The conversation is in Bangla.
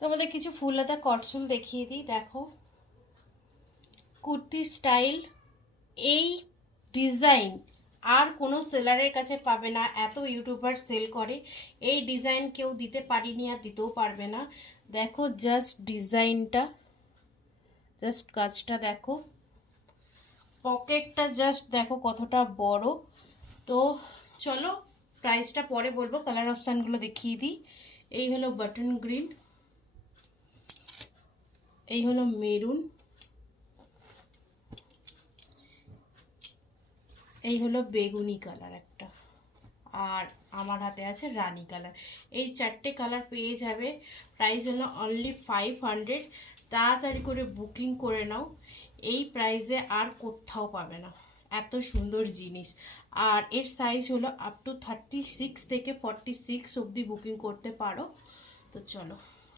তোমাদের কিছু ফুলহাতা কটসুল দেখিয়ে দিই। দেখো, কুর্তি স্টাইল, এই ডিজাইন আর কোনো সেলারের কাছে পাবে না। এত ইউটিউবার সেল করে, এই ডিজাইন কেউ দিতে পারিনি আর দিতেও পারবে না। দেখো জাস্ট ডিজাইনটা, জাস্ট কাজটা দেখো, পকেটটা জাস্ট দেখো কতটা বড়। তো চলো প্রাইসটা পরে বলবো, কালার অপশানগুলো দেখিয়ে দিই। এই হলো বাটন গ্রিন, এই হলো মেরুন, এই হলো বেগুনি কালার একটা, আর আমার হাতে আছে রানী কালার। এই চারটে কালার পেয়ে যাবে। প্রাইস হলো অনলি 500। তাড়াতাড়ি করে বুকিং করে নাও, এই প্রাইসে আর কোথাও পাবে না এত সুন্দর জিনিস। আর এর সাইজ হলো আপ টু 36 থেকে 46 অবধি বুকিং করতে পারো। তো চলো।